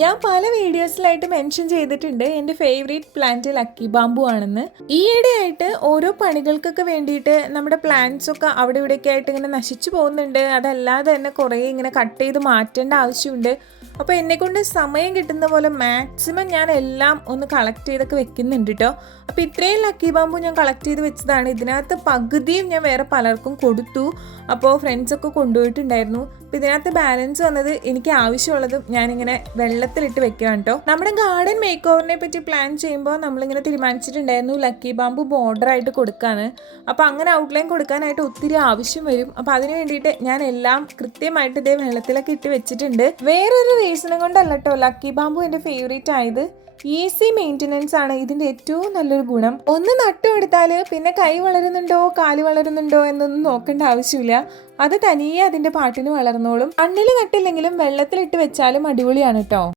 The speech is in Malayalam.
ഞാൻ പല വീഡിയോസിലായിട്ട് മെൻഷൻ ചെയ്തിട്ടുണ്ട് എന്റെ ഫേവറേറ്റ് പ്ലാന്റ് ലക്കി ബാമ്പു ആണെന്ന്. ഈയിടെ ആയിട്ട് ഓരോ പണികൾക്കൊക്കെ വേണ്ടിയിട്ട് നമ്മുടെ പ്ലാന്റ്സ് ഒക്കെ അവിടെ ഇവിടെയൊക്കെ ആയിട്ട് ഇങ്ങനെ നശിച്ചു പോകുന്നുണ്ട്. അതല്ലാതെ തന്നെ കുറേ ഇങ്ങനെ കട്ട് ചെയ്ത് മാറ്റേണ്ട ആവശ്യമുണ്ട്. അപ്പോൾ എന്നെക്കൊണ്ട് സമയം കിട്ടുന്ന പോലെ മാക്സിമം ഞാൻ എല്ലാം ഒന്ന് കളക്ട് ചെയ്തൊക്കെ വെക്കുന്നുണ്ട് കേട്ടോ അപ്പോൾ ഇത്രയും ലക്കി ബാമ്പു ഞാൻ കളക്ട് ചെയ്ത് വെച്ചതാണ്. ഇതിനകത്ത് പകുതിയും ഞാൻ വേറെ പലർക്കും കൊടുത്തു. അപ്പോൾ ഫ്രണ്ട്സൊക്കെ കൊണ്ടുപോയിട്ടുണ്ടായിരുന്നു. അപ്പോൾ ഇതിനകത്ത് ബാലൻസ് വന്നത് എനിക്ക് ആവശ്യമുള്ളതും ഞാനിങ്ങനെ വെള്ളത്തിലിട്ട് വെക്കുകയാണ് കേട്ടോ നമ്മുടെ ഗാർഡൻ മേക്ക് ഓവറിനെ പറ്റി പ്ലാൻ ചെയ്യുമ്പോൾ നമ്മളിങ്ങനെ തീരുമാനിച്ചിട്ടുണ്ടായിരുന്നു ലക്കി ബാമ്പു ബോർഡർ ആയിട്ട് കൊടുക്കാന്ന്. അപ്പോൾ അങ്ങനെ ഔട്ട്ലൈൻ കൊടുക്കാനായിട്ട് ഒത്തിരി ആവശ്യം വരും. അപ്പോൾ അതിന് വേണ്ടിയിട്ട് ഞാൻ എല്ലാം കൃത്യമായിട്ട് ഇതേ വെള്ളത്തിലൊക്കെ ഇട്ട് വെച്ചിട്ടുണ്ട്. വേറൊരു റീസണും കൊണ്ടല്ല കേട്ടോ ലക്കി ബാമ്പു എന്റെ ഫേവറേറ്റ് ആയത്. ഈസി മെയിന്റനൻസ് ആണ് ഇതിന്റെ ഏറ്റവും നല്ലൊരു ഗുണം. ഒന്ന് നട്ടു കൊടുത്താൽ പിന്നെ കൈ വളരുന്നുണ്ടോ കാൽ വളരുന്നുണ്ടോ എന്നൊന്നും നോക്കേണ്ട ആവശ്യമില്ല. അത് തനിയെ അതിന്റെ പാട്ടിന് വളർന്നോളും മണ്ണിൽ നട്ടില്ലെങ്കിലും വെള്ളത്തിലിട്ട് വെച്ചാലും അടിപൊളിയാണ് കേട്ടോ